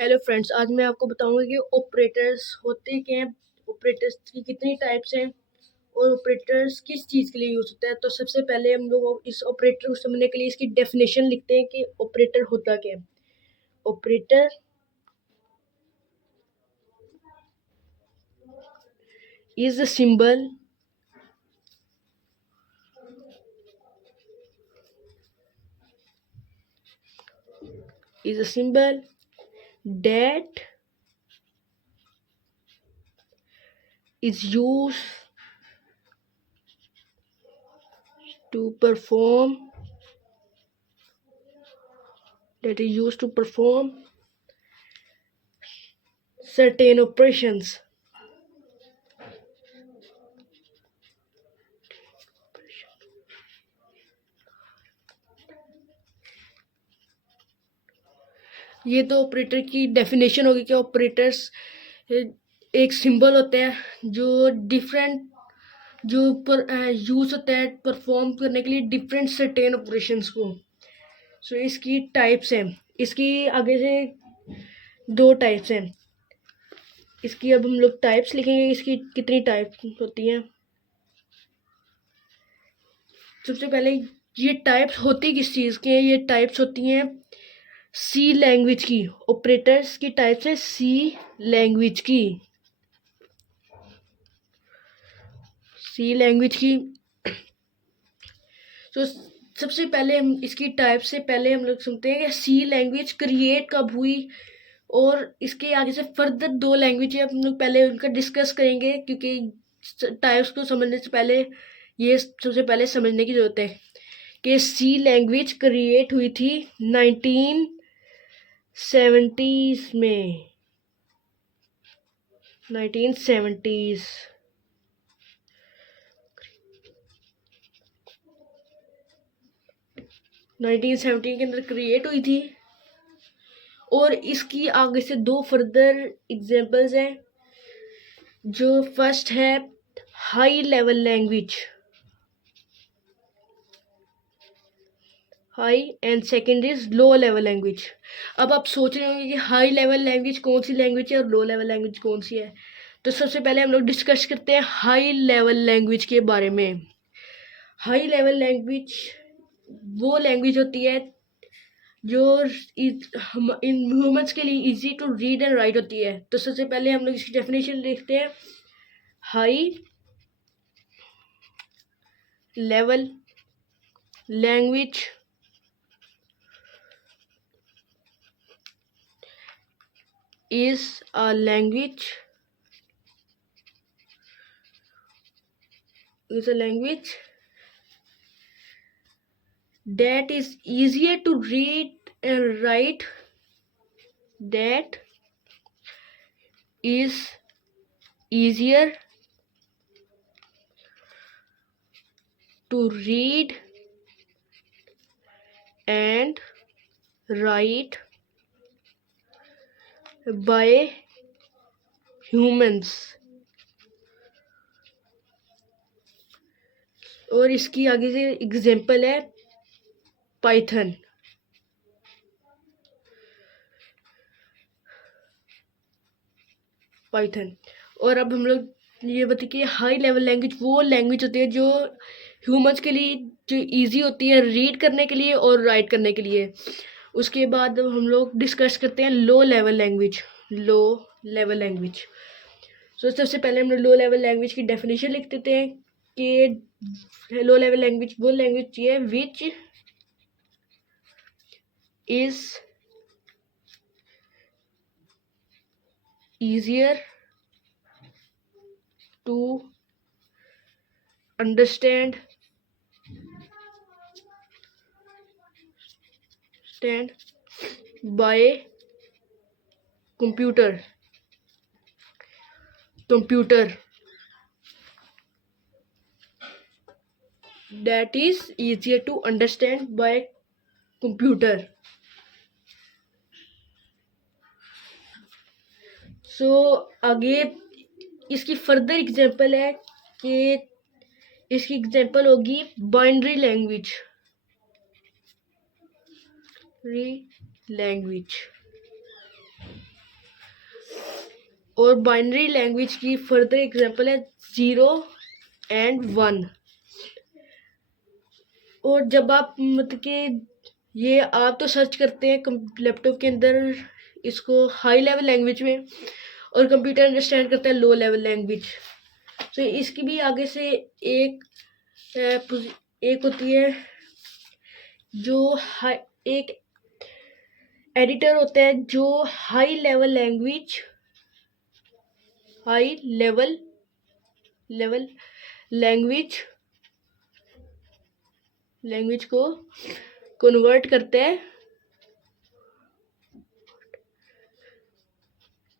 Hello friends, आज मैं आपको बताऊंगा कि ऑपरेटर्स होते क्या हैं, ऑपरेटर्स की कितनी टाइप्स हैं और ऑपरेटर्स किस चीज़ के लिए यूज़ होता है। तो सबसे पहले हम लोग इस ऑपरेटर को समझने के लिए इसकी डेफिनेशन लिखते हैं कि ऑपरेटर होता क्या है। Operator is a symbol that is used to perform certain operations. ये तो ऑपरेटर की डेफिनेशन होगी कि ऑपरेटर्स एक सिंबल होते हैं जो डिफरेंट जो पर यूज होता है परफॉर्म करने के लिए डिफरेंट सर्टेन ऑपरेशंस को। सो इसकी टाइप्स हैं, इसकी आगे से दो टाइप्स हैं। इसकी अब हम लोग टाइप्स लिखेंगे, इसकी कितनी टाइप्स होती हैं। सबसे पहले ये टाइप्स होती किस चीज़ की हैं? ये टाइप्स होती हैं सी लैंग्वेज की। ऑपरेटर्स की टाइप्स है सी लैंग्वेज की। तो सबसे पहले हम इसकी टाइप से पहले हम लोग सुनते हैं कि सी लैंग्वेज क्रिएट कब हुई, और इसके आगे से फर्दर दो लैंग्वेज हम लोग पहले उनका डिस्कस करेंगे, क्योंकि टाइप्स को समझने से पहले ये सबसे पहले समझने की जरूरत है कि सी लैंग्वेज क्रिएट हुई थी 1970s में। 1970s 1970 के अंदर क्रिएट हुई थी, और इसकी आगे से दो फर्दर एग्जांपल्स हैं। जो फर्स्ट है high level language, high, and second is low level language. अब आप सोच रहे होंगे कि हाई लेवल लैंग्वेज कौन सी लैंग्वेज है और लो लेवल लैंग्वेज कौन सी है। तो सबसे पहले हम लोग डिस्कस करते हैं हाई लेवल लैंग्वेज के बारे में। हाई लेवल लैंग्वेज वो लैंग्वेज होती है जो इन ह्यूमंस के लिए easy to read and write होती है। तो सबसे पहले हम लोग इसकी डेफिनेशन लिखते हैं। High level language is a language that is easier to read and write, that is easier to read and write by humans। और इसकी आगे से एग्जांपल है पाइथन। और अब हम लोग ये बताइए कि हाई लेवल लैंग्वेज वो लैंग्वेज होती है जो ह्यूमंस के लिए जो इजी होती है रीड करने के लिए और राइट करने के लिए। उसके बाद हम लोग डिस्कस करते हैं लो लेवल लैंग्वेज। सो सबसे पहले हम लो लेवल लैंग्वेज की डेफिनेशन लिख देते हैं कि लो लेवल लैंग्वेज वो लैंग्वेज है which is easier to understand by computer that is easier to understand by computer। सो आगे इसकी फर्दर एग्जांपल है कि इसकी एग्जांपल होगी बाइनरी लैंग्वेज। और बाइनरी लैंग्वेज की फर्दर एग्जांपल है 0 एंड 1। और जब आप मतलब कि ये आप तो सर्च करते हैं लैपटॉप के अंदर इसको हाई लेवल लैंग्वेज में, और कंप्यूटर अंडरस्टैंड करता है लो लेवल लैंग्वेज। तो इसकी भी आगे से एक होती है जो एक एडिटर होता है जो हाई लेवल लैंग्वेज को कन्वर्ट करता है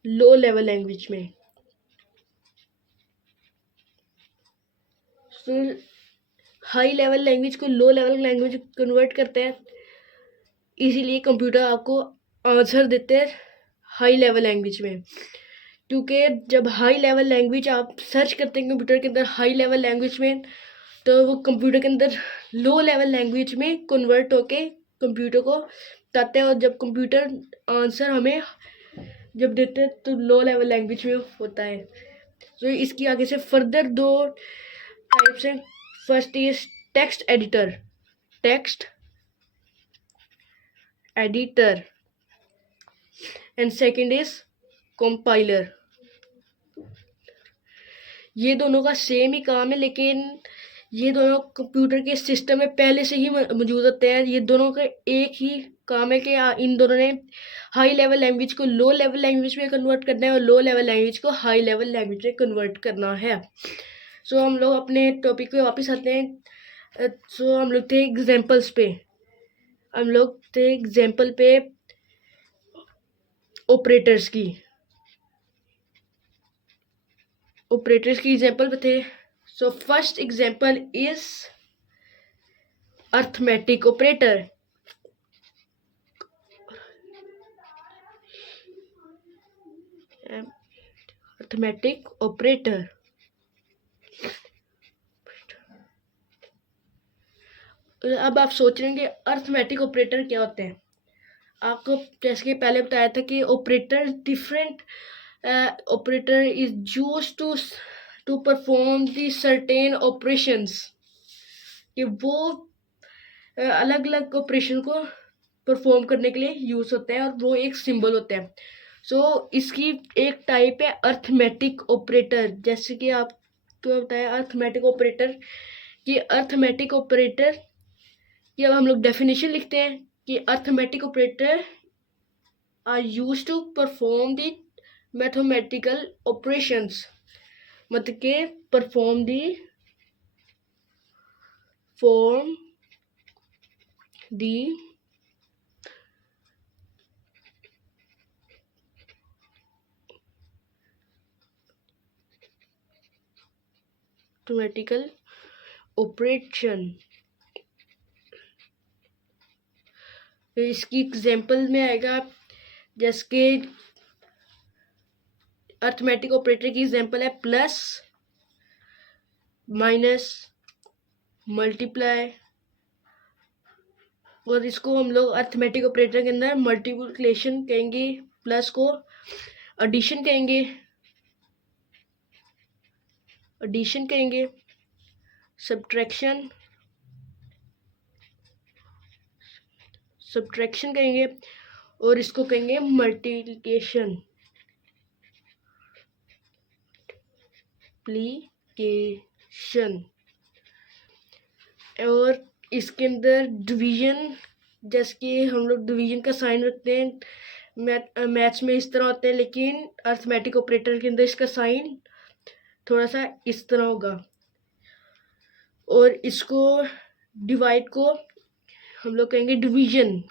लो लेवल लैंग्वेज में। तो हाई लेवल लैंग्वेज को लो लेवल लैंग्वेज कन्वर्ट करते हैं, इसीलिए कंप्यूटर आपको आंसर देते हैं हाई लेवल लैंग्वेज में। क्योंकि जब हाई लेवल लैंग्वेज आप सर्च करते हैं कंप्यूटर के अंदर हाई लेवल लैंग्वेज में, तो वो कंप्यूटर के अंदर लो लेवल लैंग्वेज में कन्वर्ट होके कंप्यूटर को बताते हैं, और जब कंप्यूटर आंसर हमें जब देते हैं तो लो लेवल लैंग्वेज में होता है। तो इसकी आगे से फर्दर 2 टाइप्स हैं। First is text editor and second is compiler. ये दोनों का सेम ही काम है, लेकिन ये दोनों कंप्यूटर के सिस्टम में पहले से ही मौजूद होते हैं। ये दोनों का एक ही काम है कि इन दोनों ने हाई लेवल लैंग्वेज को लो लेवल लैंग्वेज में कन्वर्ट करना है और लो लेवल लैंग्वेज को हाई लेवल लैंग्वेज में कन्वर्ट करना है। सो हम लोग अपने टॉपिक पे वापस आते हैं। सो हम लोग थे एग्जाम्पल्स पे, ऑपरेटर्स की एग्जाम्पल पे थे। So first example is arithmetic operator. अब आप सोच रहे हैं कि अर्थमेटिक ऑपरेटर क्या होते हैं। आपको जैसे कि पहले बताया था कि operator is used to perform the certain operations, कि वो अलग अलग ऑपरेशन को परफॉर्म करने के लिए यूज होता है और वो एक सिंबल होता है। सो इसकी एक टाइप है अर्थमेटिक ऑपरेटर। जैसे कि आपको बताया अर्थमेटिक ऑपरेटर की अब हम लोग डेफिनेशन लिखते हैं कि arithmetic operator are used to perform the mathematical operations, मतलब के परफॉर्म दी मैथमेटिकल ऑपरेशन। तो इसकी एग्जाम्पल में आएगा, जैसे कि अर्थमेटिक ऑपरेटर की एग्जाम्पल है प्लस, माइनस, मल्टीप्लाई, और इसको हम लोग अर्थमेटिक ऑपरेटर के अंदर मल्टीप्लिकेशन कहेंगे, प्लस को एडिशन कहेंगे, सब्ट्रैक्शन कहेंगे, और इसको कहेंगे मल्टीप्लिकेशन। और इसके अंदर डिवीजन, जैसे कि हम लोग डिवीजन का साइन रखते हैं मैथ्स में इस तरह होता है, लेकिन अर्थमेटिक ऑपरेटर के अंदर इसका साइन थोड़ा सा इस तरह होगा। और इसको डिवाइड को हम लोग कहेंगे डिवीजन।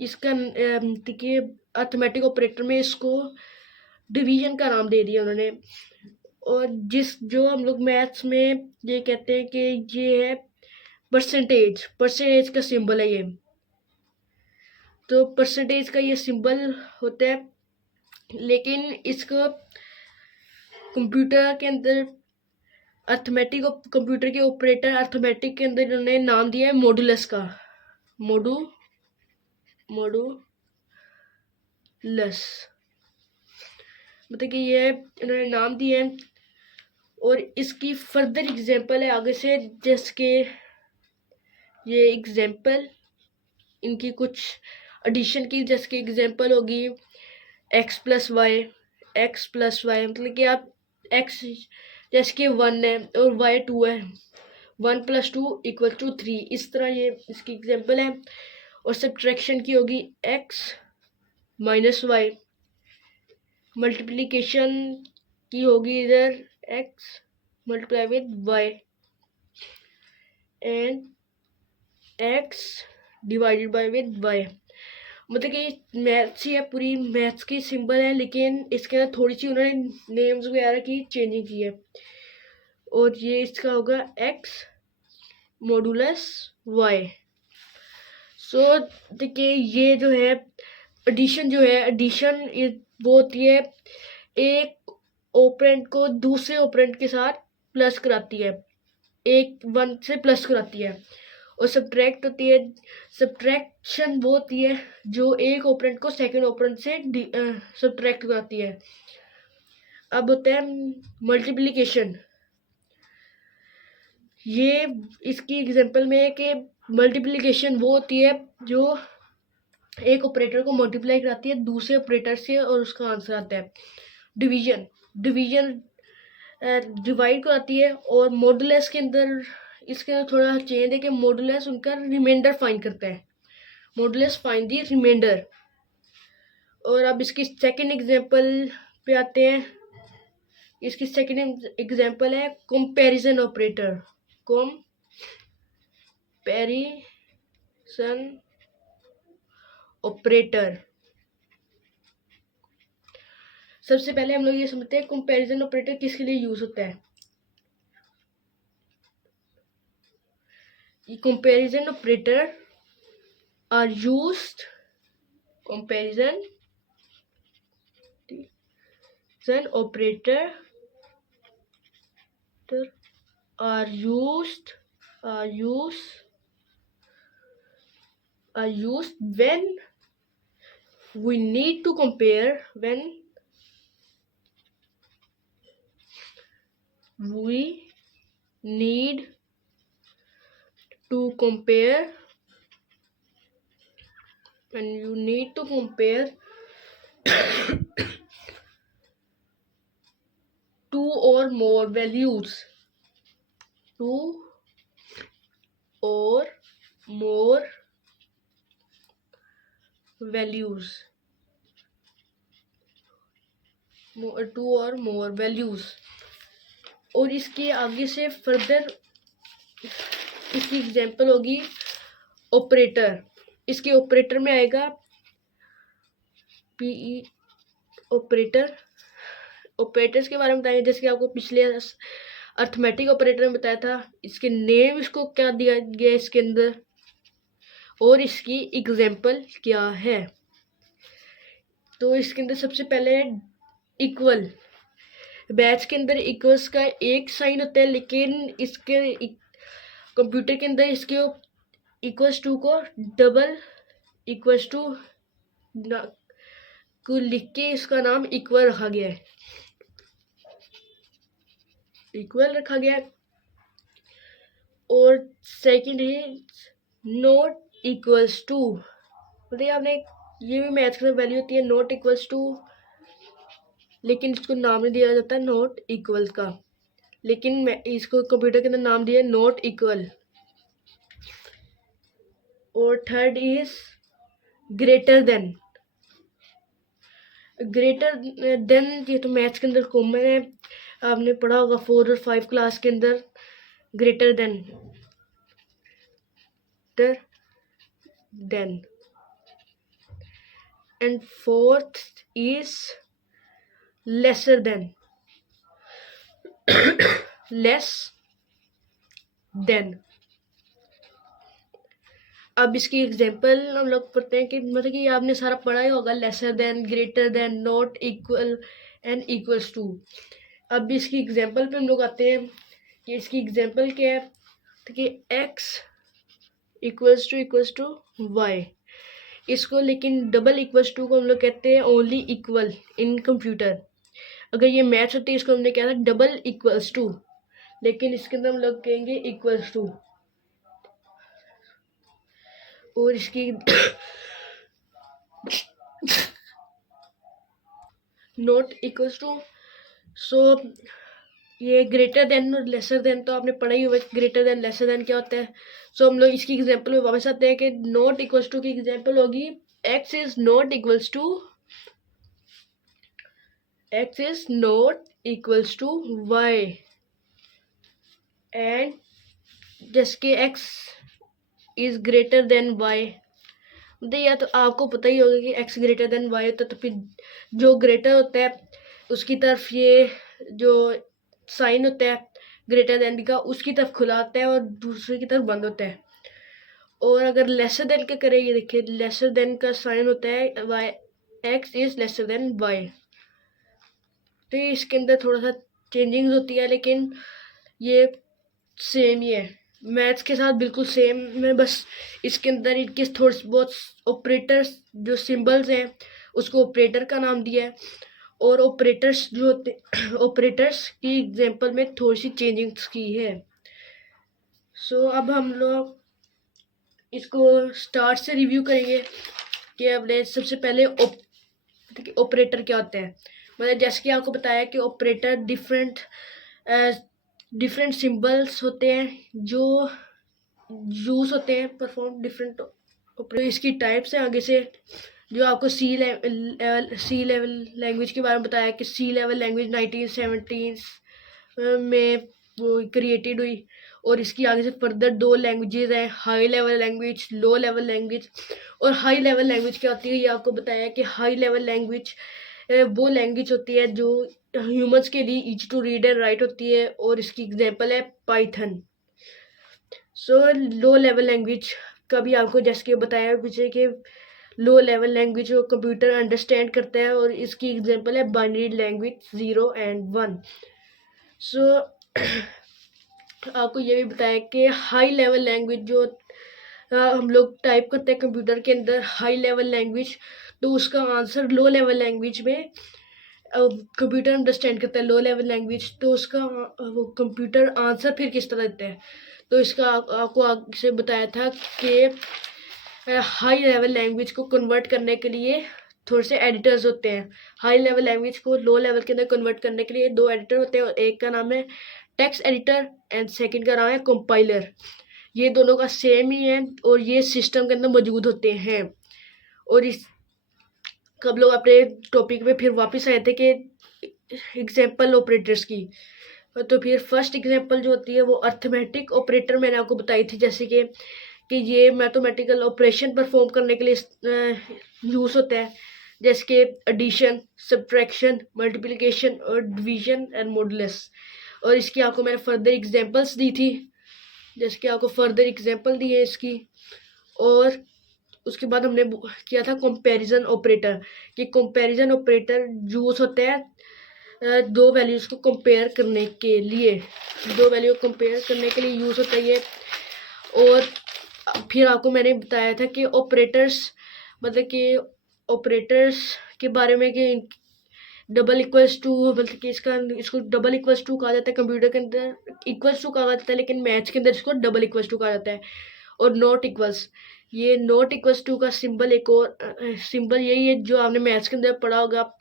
इसका देखिए अर्थमेटिक ऑपरेटर में इसको डिवीजन का नाम दे दिया उन्होंने। और जो हम लोग मैथ्स में ये कहते हैं कि ये है परसेंटेज का सिंबल है ये। तो परसेंटेज का ये सिंबल होता है, लेकिन इसको कंप्यूटर के अंदर कंप्यूटर के ऑपरेटर अर्थमेटिक के अंदर इन्होंने नाम दिया है मॉडुलस का। लेस, मतलब कि ये इन्होंने नाम दिए हैं और इसकी फर्दर एग्जांपल है आगे से, जैसे कि ये एग्जांपल इनकी कुछ एडिशन की, जैसे कि एग्जांपल होगी x plus Y, X plus Y, मतलब कि आप x जैसे कि 1 है और y 2 है, 1 प्लस 2 इक्वल टू 3, इस तरह ये इसकी एग्जांपल है। और सब्ट्रैक्शन की होगी x माइनस वाई, मल्टीप्लिकेशन की होगी इधर x multiply with y and x divided by with y, मतलब कि मैथ्स ही है, पूरी मैथ्स की सिंबल है, लेकिन इसके अंदर थोड़ी सी उन्होंने नेम्स वगैरह की चेंजिंग की है। और ये इसका होगा x मॉडुलस y। सो देखिए ये जो है एडिशन, जो है एडिशन वो होती है एक ऑपरेंड को दूसरे ऑपरेंड के साथ प्लस कराती है, एक 1 से प्लस कराती है। और सब्ट्रैक्ट होती है, सब्ट्रैक्शन वो होती है जो एक ऑपरेंड को सेकंड ऑपरेंड से सब्ट्रैक्ट कराती है। अब होता है मल्टीप्लिकेशन, ये इसकी एग्जांपल में है कि मल्टीप्लिकेशन वो होती है जो एक ऑपरेटर को मल्टीप्लाई कराती है दूसरे ऑपरेटर से और उसका आंसर आता है। डिवीजन, डिवीजन डिवाइड कराती है। और मॉडुलस के अंदर, इसके अंदर थोड़ा चेंज है कि मॉडुलस उनका रिमाइंडर फाइंड करता है, मॉडुलस फाइंड दी रिमाइंडर। और अब इसकी सेकंड एग्जांपल पे आते हैं। इसकी सेकंड एग्जांपल है कंपैरिजन ऑपरेटर, कंपैरिजन ऑपरेटर। सबसे पहले हम लोग ये समझते हैं कंपैरिजन ऑपरेटर किसके लिए यूज होता है। Comparison operator are used, comparison operator are used when we need to compare, when we need to compare, when you need to compare two or more values, two or more values, two or more values। और इसके आगे से further इसकी example होगी operator. इसके operator में आएगा PE operator. Operators के बारे में बताएंगे, जैसे कि आपको पिछले अर्थमेटिक ऑपरेटर में बताया था, इसके नेम इसको क्या दिया गया इसके अंदर और इसकी एग्जांपल क्या है। तो इसके अंदर सबसे पहले इक्वल, बैच के अंदर इक्वल्स का एक साइन होता है, लेकिन इसके कंप्यूटर के अंदर इसके इक्वल्स टू को डबल इक्वल्स टू को लिख के इसका नाम इक्वल रखा गया है, इक्वल रखा गया है। और सेकंड है नॉट इक्वल्स टू, मतलब आपने ये भी मैथ की वैल्यू होती है नॉट इक्वल्स टू, लेकिन इसको नाम नहीं दिया जाता नॉट इक्वल का, लेकिन मैं इसको कंप्यूटर के अंदर नाम दिया नॉट इक्वल। और third is greater then, greater then ये तो मैथ्स के अंदर कॉमन है, आपने पढ़ा होगा 4 और 5 क्लास के अंदर, greater than. And fourth is lesser than, less than. अब इसकी एग्जांपल हम लोग पढ़ते हैं कि मतलब कि आपने सारा पढ़ा ही होगा, lesser than, greater than, not equal and equals to. अब इसकी एग्जांपल पे हम लोग आते हैं कि इसकी एग्जांपल क्या है, तो कि x इक्वल्स टू वाई, इसको लेकिन डबल इक्वल्स टू को हम लोग कहते हैं ओनली इक्वल इन कंप्यूटर। अगर ये मैथ्स होती है इसको हमने कहा था डबल इक्वल्स टू, लेकिन इसके अंदर हम लोग कहेंगे इक्वल्स टू। और इसकी नॉट इक्वल्स टू, सो ये ग्रेटर देन और लेसर देन तो आपने पढ़ा ही होगा, ग्रेटर देन लेसर देन क्या होता है। सो हम लोग इसकी एग्जांपल में वापस आते हैं कि नॉट इक्वल्स टू की एग्जांपल होगी x is not equals to y and जिसके x is greater than y। या तो आपको पता ही होगा कि x ग्रेटर देन y होता है, तो फिर जो ग्रेटर होता है उसकी तरफ ये जो साइन होता है ग्रेटर देन का उसकी तरफ खुला होता है और दूसरे की तरफ बंद होता है। और अगर लेसर देन का करें, ये देखिए लेसर देन का साइन होता है y, x is lesser than y। तो ये इसके अंदर थोड़ा सा चेंजिंग होती है, लेकिन ये सेम ही है, मैथ्स के साथ बिल्कुल सेम है। बस इसके अंदर इनके थोड़े बहुत ऑपरेटर्स जो सिंबल्स हैं उसको ऑपरेटर का नाम दिया है, और ऑपरेटर्स जो होते ऑपरेटर्स की एग्जांपल में थोड़ी सी चेंजिंग्स की है। सो अब हम लोग इसको स्टार्ट से रिव्यू करेंगे कि हमने सबसे पहले ऑपरेटर क्या होता है। मतलब जैसे कि आपको बताया कि ऑपरेटर डिफरेंट सिंबल्स होते हैं जो यूज होते हैं परफॉर्म डिफरेंट ऑपरेटर। इसकी टाइप्स हैं आगे से, जो आपको सी लेवल लैंग्वेज के बारे में बताया कि सी लेवल लैंग्वेज 1970s में वो क्रिएटेड हुई, और इसकी आगे से फर्दर दो लैंग्वेजेस हैं, high level language, low level language. और हाई लेवल लैंग्वेज क्या होती है, ये आपको बताया कि हाई लेवल लैंग्वेज वो लैंग्वेज होती है जो ह्यूमंस के लिए easy to read and write होती है, और इसकी एग्जांपल है Python. So low level language का भी आपको जैसे कि बताया पीछे कि लो लेवल लैंग्वेज को कंप्यूटर अंडरस्टैंड करता है, और इसकी एग्जांपल है बाइनरी लैंग्वेज 0 एंड 1। सो आपको ये भी बताया कि हाई लेवल लैंग्वेज जो हम लोग टाइप करते हैं कंप्यूटर के अंदर हाई लेवल लैंग्वेज, तो उसका आंसर लो लेवल लैंग्वेज में कंप्यूटर अंडरस्टैंड करता है लो लेवल लैंग्वेज, तो उसका वो कंप्यूटर आंसर फिर किस तरह देता है। तो इसका आपको आगे से बताया था कि हाई लेवल लैंग्वेज को कन्वर्ट करने के लिए थोड़े से एडिटर्स होते हैं। हाई लेवल लैंग्वेज को लो लेवल के अंदर कन्वर्ट करने के लिए दो एडिटर होते हैं, एक का नाम है टेक्स्ट एडिटर एंड सेकंड का नाम है कंपाइलर। ये दोनों का सेम ही है और ये सिस्टम के अंदर मौजूद होते हैं। और इस कब लोग अपने टॉपिक में फिर वापस आए थे कि एग्जाम्पल ऑपरेटर्स की, तो फिर फर्स्ट एग्जाम्पल जो होती है वो अर्थमेटिक ऑपरेटर मैंने आपको बताई थी, जैसे कि ये मैथमेटिकल ऑपरेशन परफॉर्म करने के लिए यूज़ होता है, जैसे कि एडिशन, सब्ट्रैक्शन, मल्टीप्लिकेशन और डिवीजन एंड मॉडुलस। और इसकी आपको मैंने फर्दर एग्जांपल्स दी थी, जैसे कि आपको फर्दर एग्जांपल दी है इसकी। और उसके बाद हमने किया था कंपैरिजन ऑपरेटर, कि कंपैरिजन ऑपरेटर यूज होता है दो वैल्यूज़ को कंपेयर करने के लिए, दो वैल्यू को कंपेयर करने के लिए यूज़ होता है ये। और फिर आपको मैंने बताया था कि ऑपरेटर्स मतलब कि ऑपरेटर्स के बारे में कि डबल इक्वल्स टू, मतलब कि इसको डबल इक्वल्स टू कहा जाता है, कंप्यूटर के अंदर इक्वल्स टू कहा जाता है, लेकिन मैथ्स के अंदर इसको डबल इक्वल्स टू कहा जाता है। और नॉट इक्वल्स, ये नॉट इक्वल्स टू का सिंबल एक और सिंबल यही है जो आपने मैथ्स के अंदर पढ़ा होगा।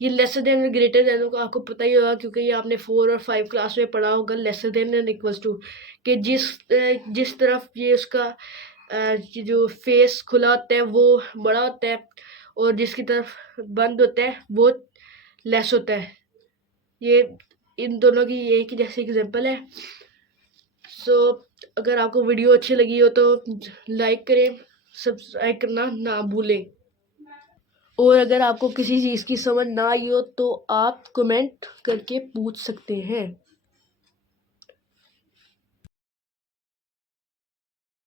ये लेसर देन ग्रेटर देन को आपको पता ही होगा, क्योंकि ये आपने 4 और 5 क्लास में पढ़ा होगा lesser than and equals to, कि जिस तरफ ये उसका ये जो फेस खुला होता है वो बड़ा होता है, और जिसकी तरफ बंद होता है वो लेस होता है। ये इन दोनों की एक ही जैसी एग्जांपल है। सो अगर आपको वीडियो अच्छी लगी हो तो लाइक करें, सब्सक्राइब करना ना भूलें। और अगर आपको किसी चीज़ की समझ ना आई हो तो आप कमेंट करके पूछ सकते हैं।